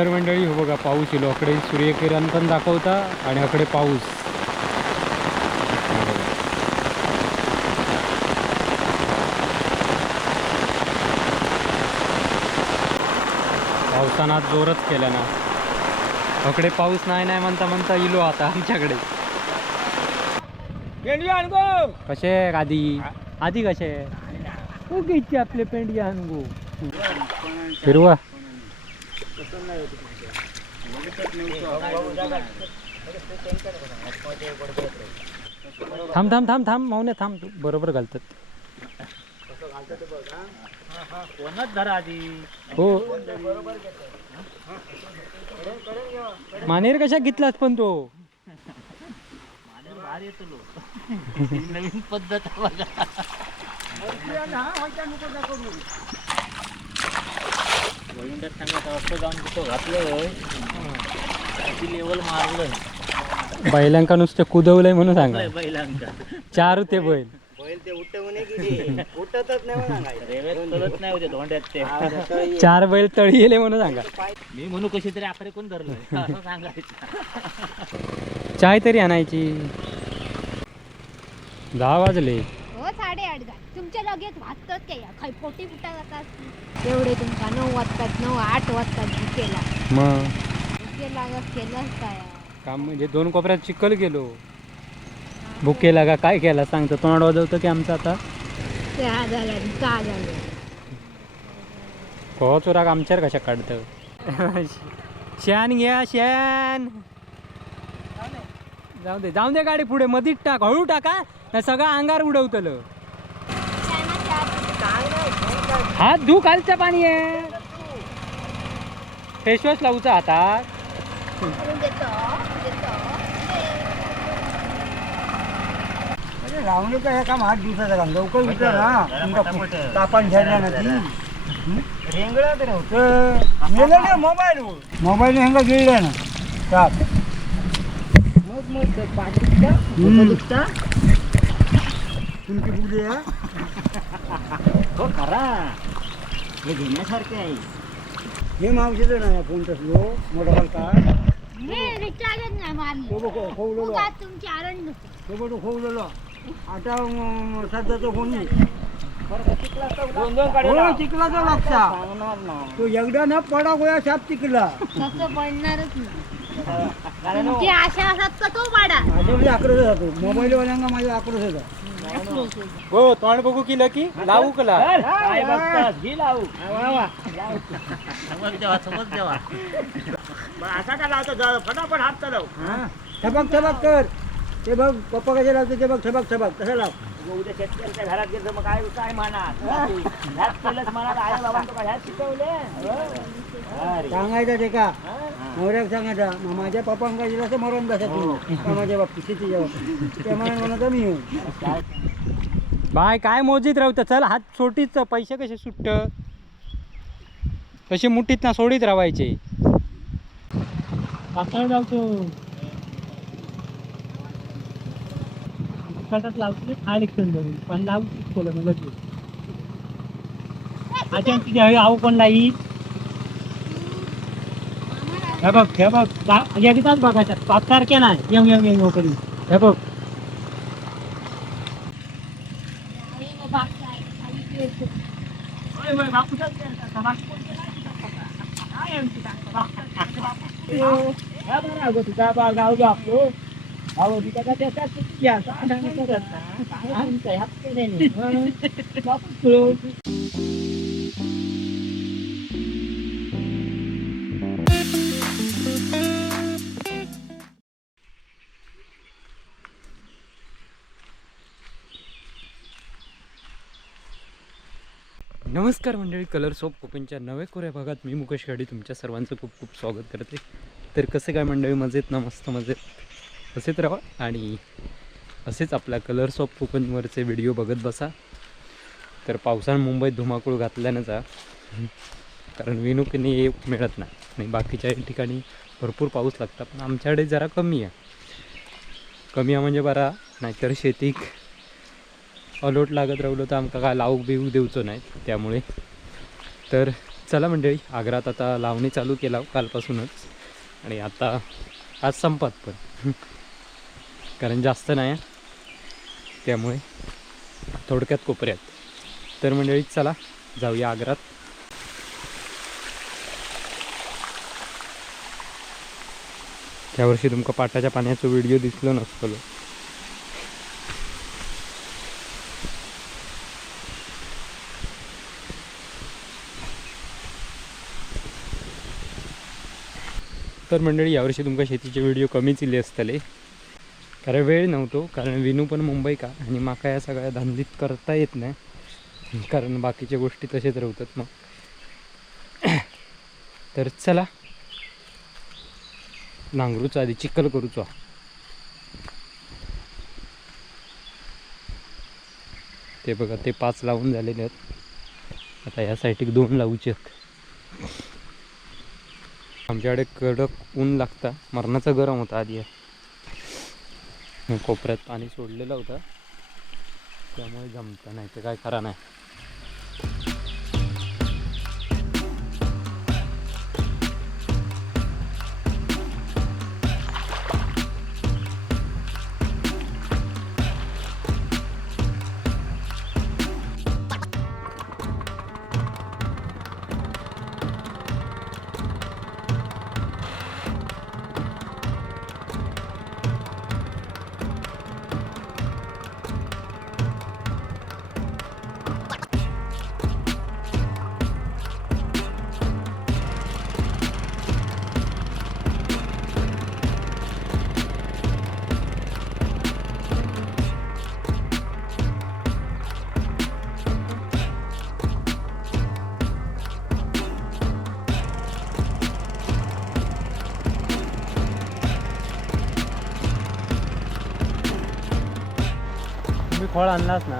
तर मंडळी हो बघा पाऊस येलो, अकडे सूर्यकिरण पण दाखवता आणि अकडे पाऊस. पावसानं आज जोरच केला ना. अकडे पाऊस नाही म्हणता म्हणता इलो आता आमच्याकडे. कसे आधी आधी कसे घ्यायचे आपले पेंडी आणगो फिरवा. थांब थांब थांब थांब मावने थांब, तू बरोबर घालतात. हो मानेर कशा घेतलास पण तो नवीन पद्धत लेवल मारलं. बैलांका नुसतं कुदवलंय म्हणून सांगा. बैलांका चार होते बैल. बैल ते उठवणे की उठतच नाही रेवेत नाही होते धोंड्यात ते. चार बैल तळी गेले म्हणून सांगा. मी म्हणू कशी तरी आखरे कोण धरलं असं सांगायचं. चाय तरी आणायची. 10 वाजले. हो 8:30 झाले. तुमच्या लगेच वाजतात काय खै पोटी फुटा जातात तेवढे तुमका 9 वाजतात 8 वाजतात भुकेला. मग भुकेला केलंच काय काम म्हणजे 2 कोपऱ्यात चिखल गेलो. भुके लागा काय केला सांगतो. तोंड वाजवतं की आमचं आता ते झालं का झालं हो चोराक आमच्यावर कशा काढतं. शेण घ्या शेण. जाऊ दे गाडी पुढे मधीच टाक. हळू टाका नाही सगळं अंगार उडवतलं. हात धू खालचं पाणी आहे. फेसवॉश लावूचा हातात. रावणे का हे काम 8 दिवसाचं काम लवकर उठलं ना. तापान घ्यायला ना ती रेंगळा तर होतं मेलं ना. मोबाईल हेंगा गिळलं ना ताप. तुमची बुडी आहे हो खरा हे घेण्यासारखे आहे. हे मावशीचं नाही फोन तसलो मोठा काढ मी रिचार्जच नाही मारले. खोवलेलो उगाच तुमची आरण नको. तो बघ खोवलेलो आता सध्याचं फोन चिखलाचा लागता तो एकदा न पडा गोया साप चिखला तसं पडणारच नाही. तुमची आशा असतात का तो पाडा. माझ्या आक्रोश जातो मोबाईल वाल्यांना माझ्या आक्रोश होता. हो तोंड बघू की लकी लावू कला. काय बघतात ही लावू समज देवा असा का लावतो फटाफट हात चालव. ठबक ठबक कर. ते बघ पप्पा कसे लावतो ते बघ ठबक ठबक तसं लाव. उद्या शेतकऱ्याच्या घरात गेलं मग काय काय म्हणणार ह्यात केलंच म्हणा. आई बाबा तो ह्यात शिकवले सांगायचं ते का नवऱ्याक सांगायचा माझ्या पप्पांका दिला असं मरण बसा तू माझ्या बाबतीत शेतीच्या बाबतीत त्यामुळे म्हणत मी येऊन बाय काय मोजीत राहतं. चल हात सोटीच पैसे कसे सुट्ट कसे मुठीत ना सोडीत राहायचे. पातळ लावतो लावतो खाली धरून पण लावतो आता तिथे आऊ पण लाई. हे बघ एकदाच बघायचं पापसारखे नाही येऊ कधी. हे बघ तुझा गाव जातो नमस्कार मंडळी, कलर्स ऑफ कोकणच्या नव्या कोऱ्या भागात मी मुकेश गाडी तुमच्या सर्वांचं खूप खूप स्वागत करते. तर कसं काय मंडळी, मजेत ना? मस्त मजेत असेच राहा आणि असेच आपल्या कलर्स ऑफ कोकणवरचे व्हिडिओ बघत बसा. तर पावसानं मुंबईत धुमाकूळ घातल्यानं जा, कारण विनुकने मिळत नाही आणि बाकीच्या ठिकाणी भरपूर पाऊस लागतात, पण आमच्याकडे जरा कमी आहे. कमी आहे म्हणजे बरा, नाहीतर शेतीक अलोट लागत राहिलो तर आमका काय लावूक बिवूक देऊचो नाही. त्यामुळे तर चला मंडळी, आग्रात आता लावणी चालू केला कालपासूनच आणि आता आज संपत पण कारण जास्त नाही आहे, त्यामुळे थोडक्यात कोपऱ्यात. तर मंडळी चला जाऊया आग्रात. त्यावर्षी तुमका पाटाच्या पाण्याचा व्हिडिओ दिसलो नसतलो. तर मंडळी यावर्षी तुमका शेतीचे व्हिडिओ कमीच इले असतले कारण वेळ नव्हतो, कारण विनू पण मुंबई का आणि माका या सगळ्या धांदलीत करता येत नाही कारण बाकीच्या गोष्टी तसेच राहतात मग. तर चला नांगरूचा आधी चिखल करूचा. ते बघा ते 5 लावून झालेले आहेत, आता या साईडीक 2 लावूचे आहेत. आमच्याकडे कडक ऊन लागता, मरणाचा गरम होता आधी. कोपऱ्यात पाणी सोडलेलं होतं त्यामुळे जमतं, नाही तर काय खरा नाही. फळ आणलास ना.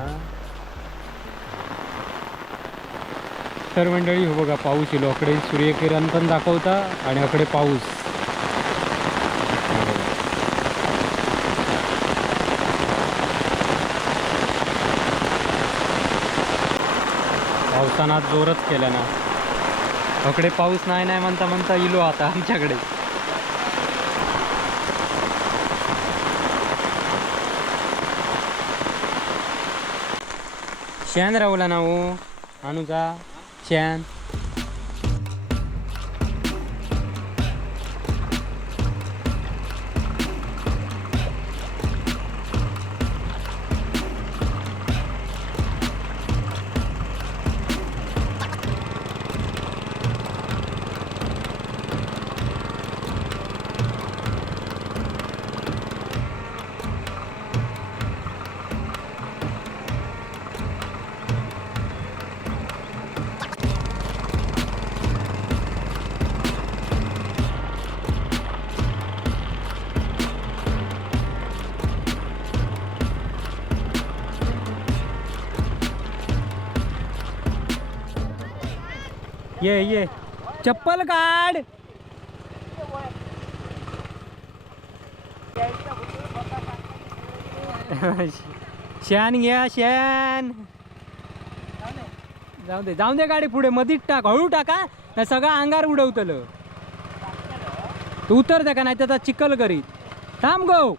तर मंडळी हो बघा पाऊस येलो, अकडे सूर्यकिरण पण दाखवता आणि अकडे पाऊस. पावसानं आज जोरच केला ना, अकडे पाऊस नाही नाही म्हणता म्हणता इलो आता आमच्याकडे. शेण राहुला ना हो अनुजा शेण. ये चप्पल काढ. शेण घ्या शेण. जाऊ दे गाडी पुढे मधीच टाक, हळू टाका ना सगळं अंगार उडवतलं. तू उतर दे का नाही त्याचा चिखल करीत. थांब गो.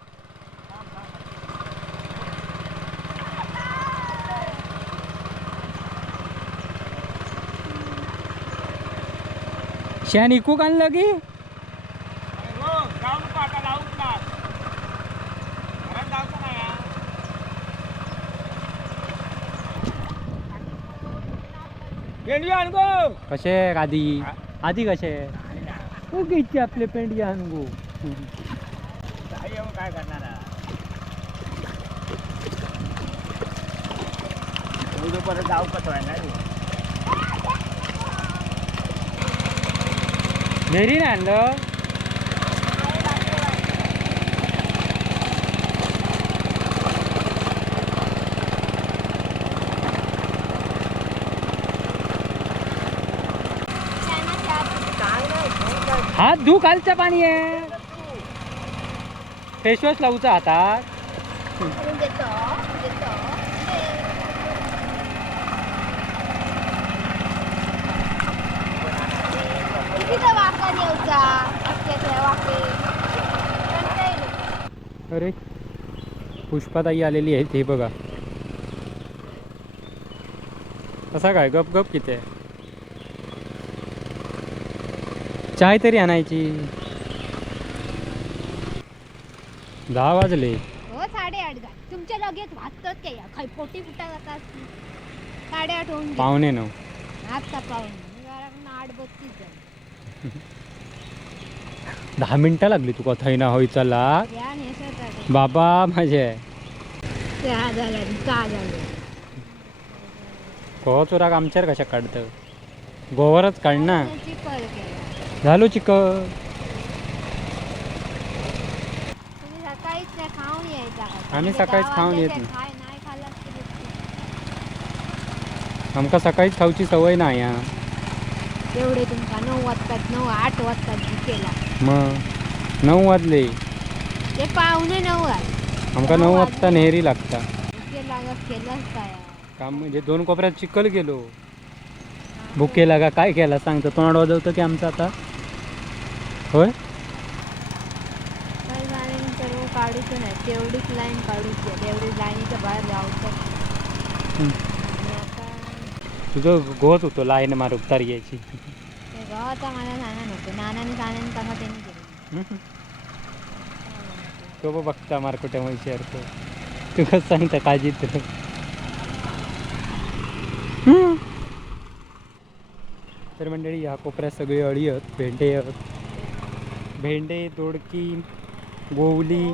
शेण इकू आणलं की कसे आधी कसे घ्यायची आपले पेंडी आणगो. काय करणार परत जाऊ कसं आहे मेरी नाही आणलं. हात धू, खालचं पाणी आहे. फेसवॉश लावूचा हातात. तिथं वाकण येऊचा अख्खे वाके कंटाळलो. अरे पुष्पाताई आलेली आहे ते बघा. कसा काय गप गप किती आहे. चाय तरी आणायची. 10 वाजले. हो 8:30 झाले. तुमच्या लगेच वाचतात काय या खै पोटी फुटा जातात 8:30 होऊन गेले. 9:45. आता पाहुणे 8:32 झाले. 10 मिनिटं लागली तुका थैना होईचा लाग. या नेसत बाबा माझे त्या झालं का झालं कहो चोराक आमच्यावर कशा काढतं. गोवरच काढ ना. चिकल केला. झालो चिकन. तुम्ही सकाळीच नाही खाऊन यायचा का? आम्ही म्हणजे सकाळीच खाऊन येत गावातले नाही. काय नाही खाल्लं आमका सकाळीच खाऊची सवय नाही हा. तेवढे तुमका 9 वाजतात 8 वाजतात जिकेला. मग 9 वाजले. ते पाहुणे 9 वाजले. आमका 9 वाजता नेहरी लागता. भुके लागत केलंच काय काम म्हणजे 2 कोपऱ्यात चिकल गेलो. भुके लागा काय केला सांगतो. तोंड वाजवतं की आमचं आता. होय काय झाल्यानंतर वो काढूच नाही तेवढीच लाईन काढूच तेवढी लाईनीच्या बाहेर जाऊचं. आणि आता तुझं गोत होतो लाईन मार उतार घ्यायची. ते गावाचा मला नाना नको नानाने नानाने कसा त्यांनी केलं. तो बघता मार्कोट्या विचारतो. तू कसं सांगता काळजीत. तर मंडळी ह्या कोपऱ्यात सगळी अळी आहेत. भेंडे आहेत. भेंडे दोडकी गोवली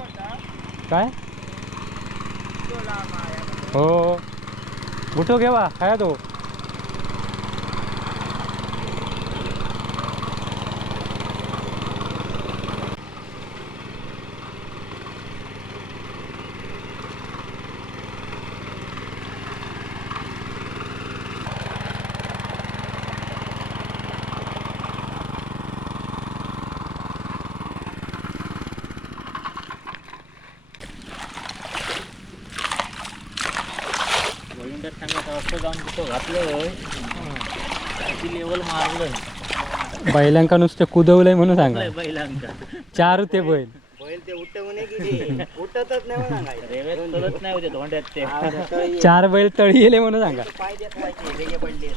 काय हो उठो घेवा खाया तो. जाऊन कुठं घातलं लेवल मारलं. बैलांका नुसते कुदवलंय म्हणून सांगा. बैलांका 4 होते बैल. बैल ते उठवणे की उठतच नाही म्हणा काय. रेवेत चलत नाही होते धोंड्यात ते. 4 बैल तळी गेले म्हणून सांगा. पाय देखवायचे वेगळे पडले.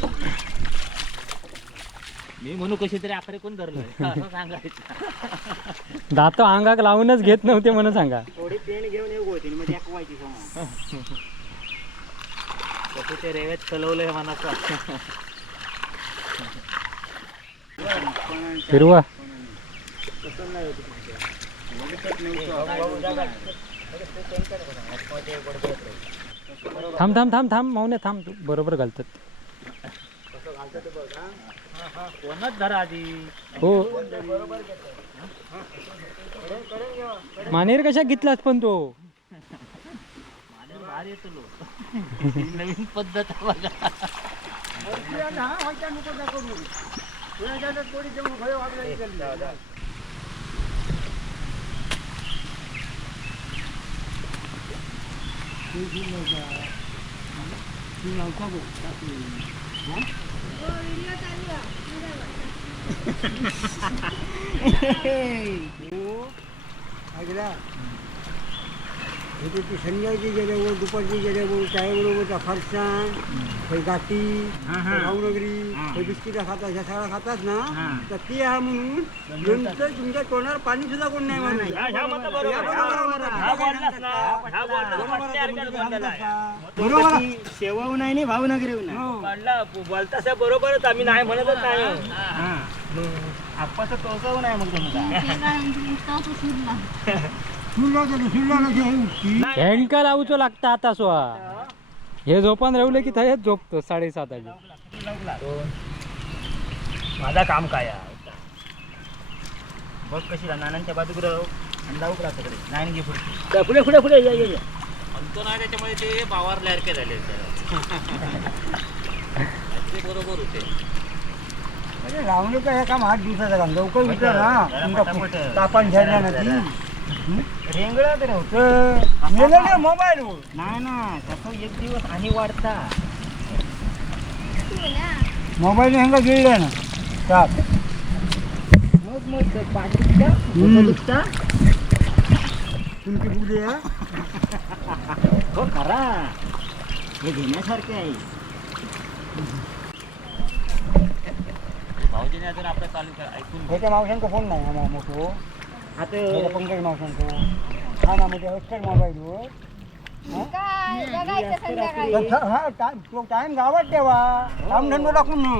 मी म्हणू कशी तरी आखरे कोण धरलं असं सांगायचं. दात अंगाक लावूनच घेत नव्हते म्हणून सांगा. थोडी पेंड घेऊन येऊ होती मग देखवायची समोर. कसं ते रेवेत चलवलंय मनाचा. फिरवा. थांब थांब थांब थांब मावने थांब. तू बरोबर घालतात. कोणच धरा आधी. हो मानेर कशा घेतलास पण तो. भारी येतो लो. नवीन पद्धत आहे बघा. संध्याची गेल्यावर दुपारची गेल्यावर चायबरोबरचा फरसाण काही गाठी भावनगरी काही बिस्किटा खातात ह्या सगळ्या खातात ना तर ती आहे म्हणून नंतर तुमच्या तोंडावर पाणी सुद्धा कोण नाही बरोबर. शेवाऊ नाही नी भावनगरी नाही बोलतासा बरोबरच आम्ही नाही म्हणतच नाही. आप्पाचं टोकाव नाही मग हेंडका लावूचो लागता आता स्वा. हे झोपान राहिलं की थंयच झोपतो 7:30. माझा काम काय आहे? बघ कशी नानांच्या बाजूकडे आणि लावू करा सगळे नाही घे पुढे पुढे पुढे पुढे या या म्हणतो नाही त्याच्यामुळे ते बावारल्यासारखे झाले. बरोबर होते. रावणे का हे काम 8 दिवसाचं काम लवकर उठलं ना तुमचा तापान घ्यायला ना ती रेंगळा तर होतं मेलं नाही मोबाईलवर. नाही ना तसं एक दिवस आणि वाढता. मोबाईल हेंगा गिळला ना ताप तुमची बुडी आहे हो खरा हे घेण्यासारखे आहे भाऊजीने अजून आपलं चालू कर ऐकून ह्याच्या मावशांचा फोन नाही हा मोठो आता पंकज मावशांचा हा ना म्हणजे हॉस्टेल मोबाईलवर काय बघायचं संध्याकाळी. तो टाइम गावात ठेवा काम धंदा टाकून ना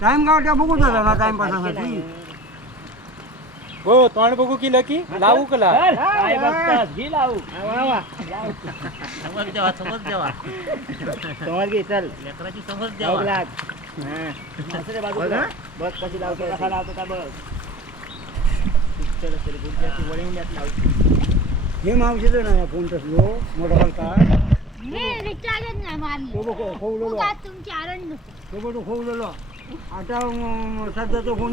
टाइम गावात ठेवा बघूच होता ना टाइमपासासाठी हो तोंड बघू की लकी लावू कला काय बघतास घे लावू समज देवा समज घे चल लेकराची समज द्यावा लाग बघ कशी लावतो कसा लावतो का बघ चल तरी गुडघ्याची वळवण्यात लावतो हे मावशीचं नाही फोन तसलो मोठा हलका मी रिचार्जच नाही मारली. तो बघ खोवलेलो उगाच तुमची आरण नको. तो बघ तो खोवलेलो आता सध्याचा फोन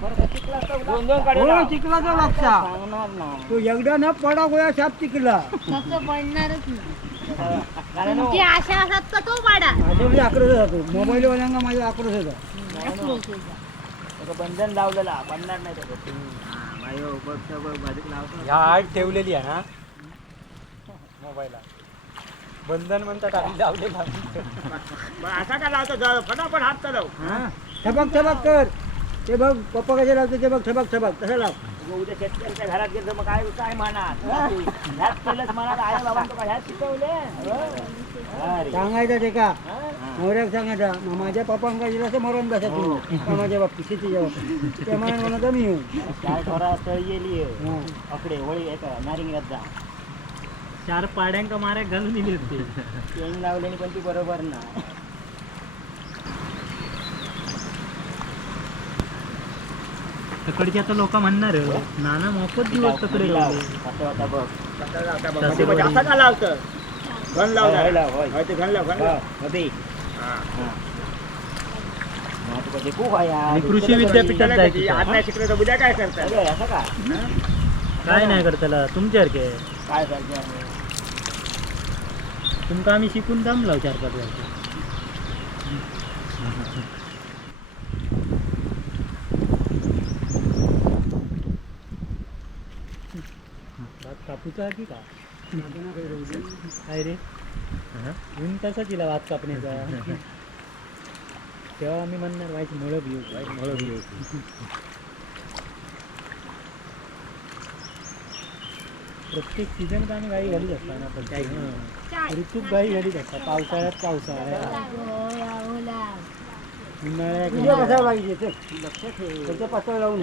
दोन दोन काढून हो लाव. चिखलाचा लागता सांगणार ना तो एकदा न पडा गोया साप चिखला तसं पडणारच नाही. कारण तुमची आशा असतात का तो पाडा. असे आक्रश जातो मोबाईलवाल्यांना माझा आक्रोश होता बंधन लावलेला बनणार नाही त्याच्यात ह्या आठ ठेवलेली आहे ना मोबाईलला बंधन म्हणता टाकली लावलेला असा का लावतो जा, फटाफट हात चालव ठबक ठबक कर ते बघ पप्पा कसे लावते ते बघ ठबक ठबक तसं लाव उद्या शेतकऱ्यांच्या घरात गेलं मग काय म्हणणार ह्याच केलंच म्हणा आई बाबा तो ह्याच शिकवले अरे. सांगायचं ते का नवऱ्याक सांगायचा माझ्या पप्पांका दिला असं मरण बसा तुम्ही माझ्या बाबतीत शेतीच्या बाबतीत त्या म्हणून म्हणत मी येऊ काय थोडा तळी गेली हा. अकडे वळी येत नारिंगात जा 4 पाड्यांका मारे घालून दिली होती चेंज लावल्याने पण ती बरोबर ना तकडचे आता लोक म्हणणार नाना मोफत दिवस तकडे लावले आता बघ म्हणजे असं का लावतं घन लावला ते घन लाव आणि कृषी विद्यापीठात जायचं आज नाही शिकलं तर उद्या काय करतात असं का काय नाही करताला तुमच्यासारखे काय करते तुमका आम्ही शिकून जमलो 4-5 वर्ष कापूचा की का काय रे ऊन कसा केला भात कापण्याचा तेव्हा आम्ही म्हणणार वाईट मळब येऊ प्रत्येक सीझन आम्ही गाई घालीत असता ना पण काही ऋतूक गाई घालीत असता पावसाळ्यात उन्हाळ्यात कसा पाहिजे ते लक्ष ठेव त्याच्या पातळ लावून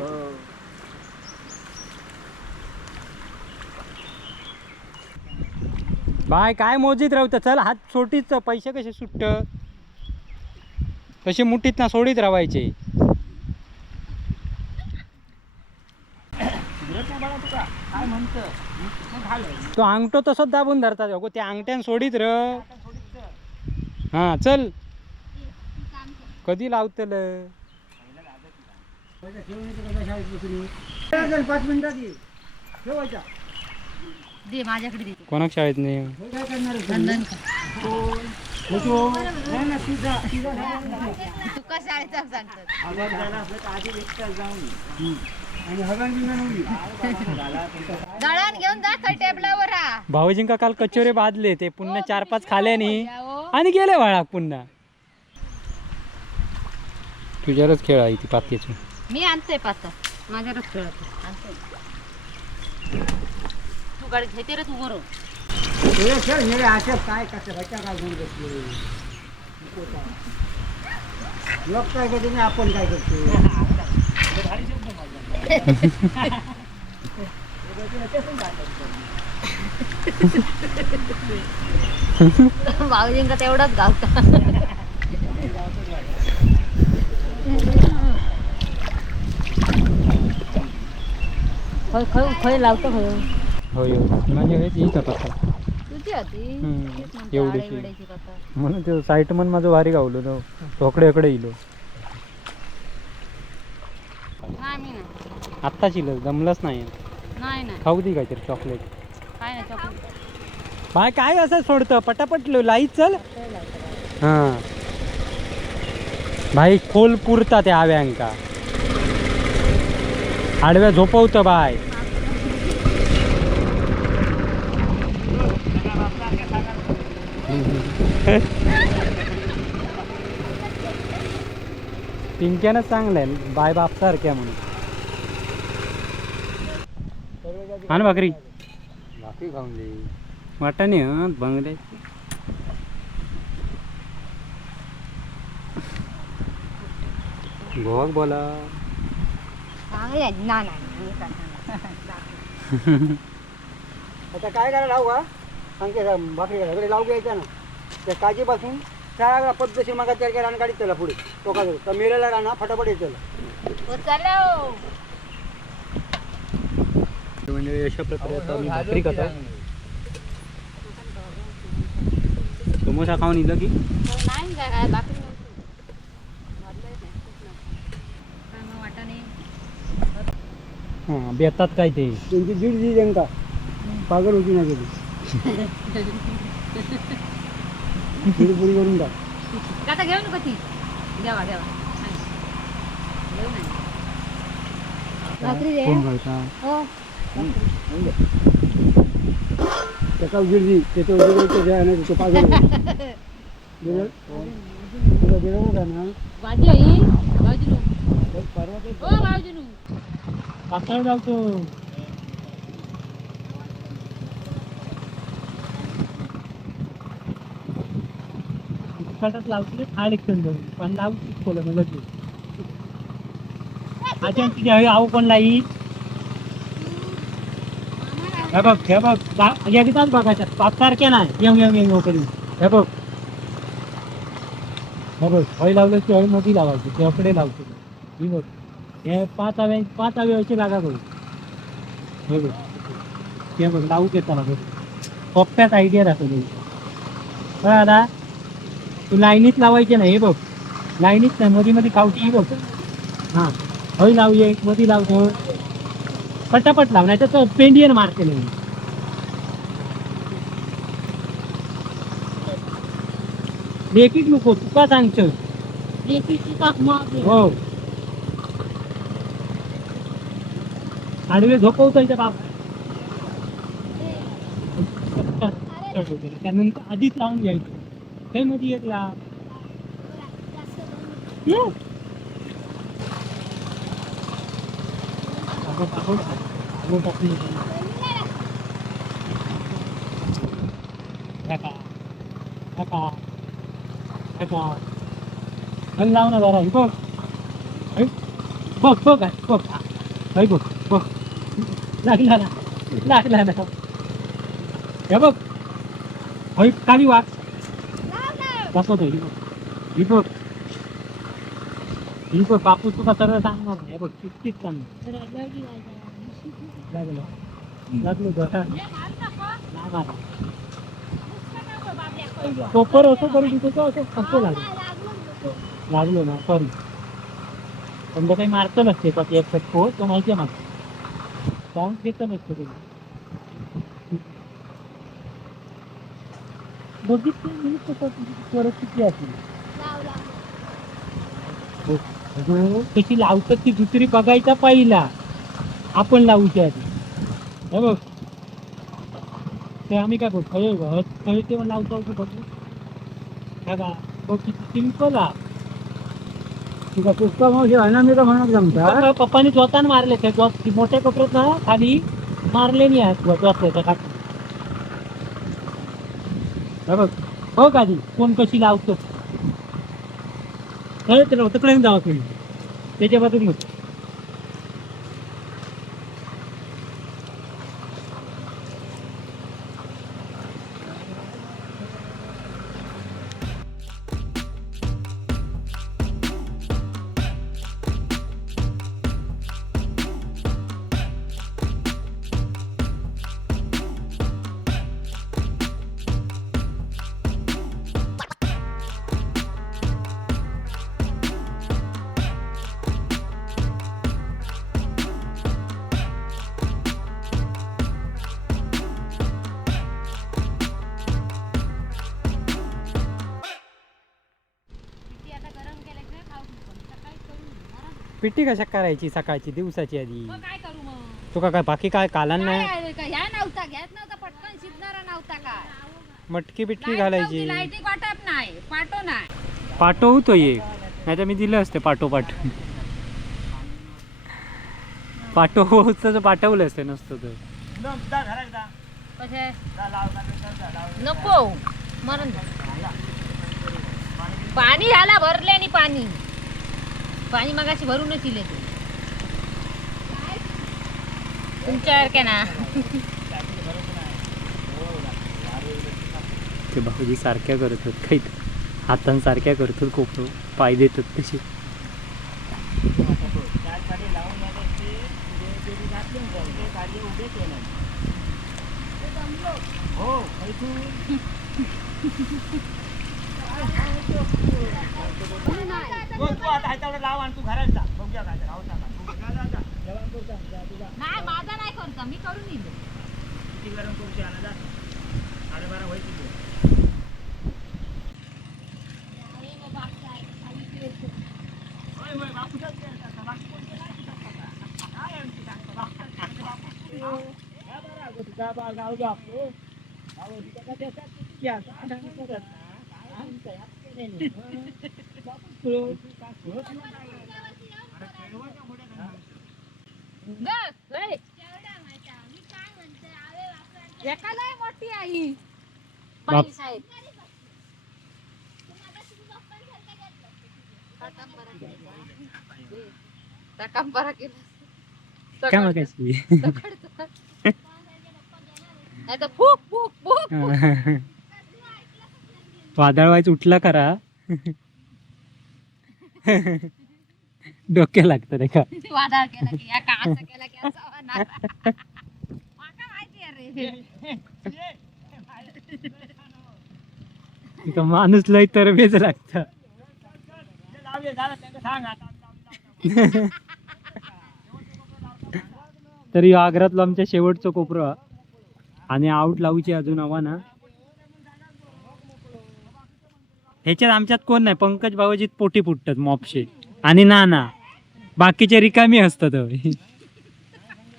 बाय काय मोजीत राहतं चल हात सोटीच पैसे कसे सुट्ट कसे मुठीत ना सोडीत राहायचे काय म्हणतं तो अंगठो तसंच दाबून धरतात अगो त्या अंगठ्यान सोडीत र हा चल कधी लावतल 5 मिनिटात ये ठेवायचा दे माझ्याकडे दे. कोणाक शाळेत नाही काय करणार नंदन आणि तुका शाळेचा सांगतात. हगन बिगन दळण घेऊन जा खै टेबलावर हा. भाऊजींका काल कचोरे बांधले ते पुन्हा 4-5 खाल्यानी हो. आणि गेले वाळा पुन्हा तुझ्यावरच खेळ आहे ती पात्याची मी आणते पाता माझ्यावरच खेळतो तू गाडी घेते रे तू बरोबर खेळ अशा काय कसं बच्चा काय घेऊन बसले लोक काय करते आणि आपण काय करतो भाऊजींका तेवढाच गावता खय लावतो खय होय म्हणजे येत आता तुझी होती एवढीशी म्हणून ते साईट मन माझं भारी गावलो तो टोकडे इकडे इलो आत्ताच इलो जमलंच नाही नाही खाऊ दे काहीतरी चॉकलेट काय नाही चॉकलेट बाय काय असं सोडतं पटापट लाईत चल हां भाई खोल पुरता त्या आव्यांका आडव्या झोपवतं बाय. पिंक्यानं चांगलं आहे बाय बाप सारख्या म्हणून. हा ना भाकरी बाकी खाऊन दे. वाटाणे बांगडे. गोवाक बोला. चांगले आहेत. ना ना आता काय करायला लावू का सांगते भाकरी सगळे लावू घ्यायचं ना त्या काजीपासून सगळा पद्धतशीर मागा तयार केला आणि गाडीत त्याला पुढे टोकाजवळ तर मिळायला राहणार फटाफट येत त्याला. म्हणजे अशा प्रकारे आता मी भाकरी खाता समोसा खाऊन इलं की हां बेतात काय ते त्यांची दीड जी जंका पागल होती ना गेली दीड पुरी करून टाक. आता घेऊन कधी देवा देवा भाकरी दे. कोण करता हो त्याचा गिरजी त्याच्या तो पागल तुला होता ना भाजी आई भाजी परवा ते हो भाजी पातळ लावतो. उचकाटच लावतो खायला एक पण लावतो खोलं मला तू आजच्या तुझ्या हवी आऊ कोण लाई हे बघ यादीचाच बघायच्या पापसारख्या नाही येऊन येऊन येऊन कधी हे बघ हळी लावलं की हळी मोठी लावायची तेकडे लावतो ही बघ हे 5 अव्याची लागा करू हे बघ ते बघ लावू देत मला बघ सोप्यात आयडिया दाखवली बघ आता तू लाईनीत लावायचे नाही हे बघ लाईनीत नाही मध्ये मध्ये खावटी ही बघ हां हळी लावूये मध्ये लावतो पटापट लाव नाही तर पेंडियन मारते नाही लेकीच नको तुका सांगतो हो आडवे झोपवतो इथे बाप त्यानंतर आधीच लावून घ्यायचं ते मध्ये एक लाव लाव ना जरा बघ बघ बघ बघ बघ बघ लागला ना हे बघ हई खाली वाट बसवतो ही बघ बापू तुका सरळ सांगणार हे बघ किती लागलो टोपर असं करू तिथं असं कसं लागलो ना सॉरी पण काही मारतं नसते पण एक फटको तो माहिती आहे मला साऊंड देतं नसतं तुम्ही बघितलं परिस्थिती असेल कशी लावतात ती दुसरी बघायचा पहिला आपण लावूच्या आधी हे बघ ते आम्ही काय बघ खळे ते लावतो बघू बघा बघ किती सिंपल आहे तुझा पुस्तक मग आहे मी का म्हणत जमता पप्पानी स्वतःने मारले ते मोठ्या कपड्यात ना खाली मारले नाही आहेत काढून बघ हो का आधी कोण कशी लावतो तिकडे जावा तुम्ही त्याच्याबद्दल पिठी कशा करायची सकाळची दिवसाची आधी मग काय करू मग तुका काय बाकी काय कालन नाही ह्या नव्हता घेत नव्हता पटकन शिजणारा नव्हता काय मटकी बिटकी घालायची लाईटी वाटप नाही पाठो नाही पाठो होतो एक नाही तर मी दिलं असते पाठोपाठ पाठो होतं पाठवलं असतं नसतं तर कसे नको मरण पाणी ह्याला भरले आणि पाणी पाणी मगाशी भरूनच इले तू तुमच्यासारखे ना ते भाऊजी सारख्या करतात काही हातांसारख्या करतात खूप पाय देतात तसे लाव आणि तू घरात जा बघूया काय नाही माझा नाही करतो मी करून येईल किती गरम करू आणा जा 12:30 व्हायची एकाला मोठी आई बाप. बाई साहेब रकांबरा केला काय मागायची नाही तर फूक फूक फूक वादळ व्हायचं उठला करा डोक्या लागतं रे का वादळ केला की या का असं केला की असं होणार माका माहिती आहे रे तिथं माणूस लय तरबेज लागतं तरी आग्रातलं आमच्या शेवटचं कोपरं आणि आऊट लावूची अजून हवा ना ह्याच्यात आमच्यात कोण नाही पंकज भाऊजीत पोटी फुटतात मॉपशे आणि ना बाकीचे रिकामी असतात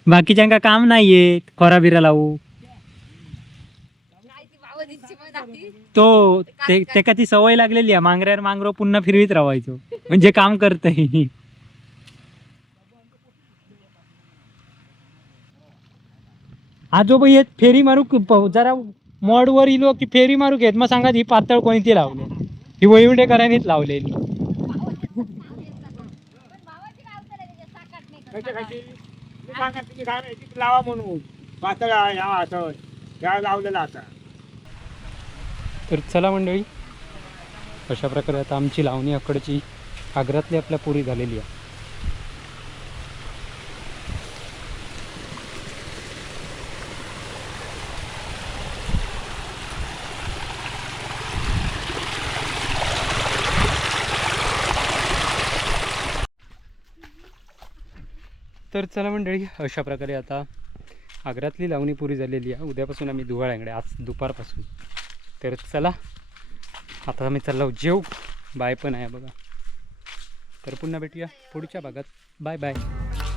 बाकीच्यांका काम नाहीये खोरा बिरा लावू तो त्याका ती सवय लागलेली आहे मांगऱ्यावर मांगरो पुन्हा फिरवीत राहायचो म्हणजे काम करतय आजोबा येत फेरी मारू जरा मॉडवर इलो की फेरी मारू घेत मग सांगा ही पातळ कोणती लावली ही वैवडेकरांनीच लावलेली लावा म्हणून पातळ या लावलेला आता तर चला मंडळी अशा प्रकारे आता आमची लावणी अकडची आग्रातली आपल्या पुरी झालेली आहे तर चला मंडळी अशा प्रकारे आता आग्रातली लावणी पुरी झालेली आहे उद्यापासून आम्ही धुवाळ्यांकडे आज दुपारपासून तर चला आता आम्ही चाललो जेव बाय पण आहे बघा तर पुन्हा भेटूया पुढच्या भागात बाय बाय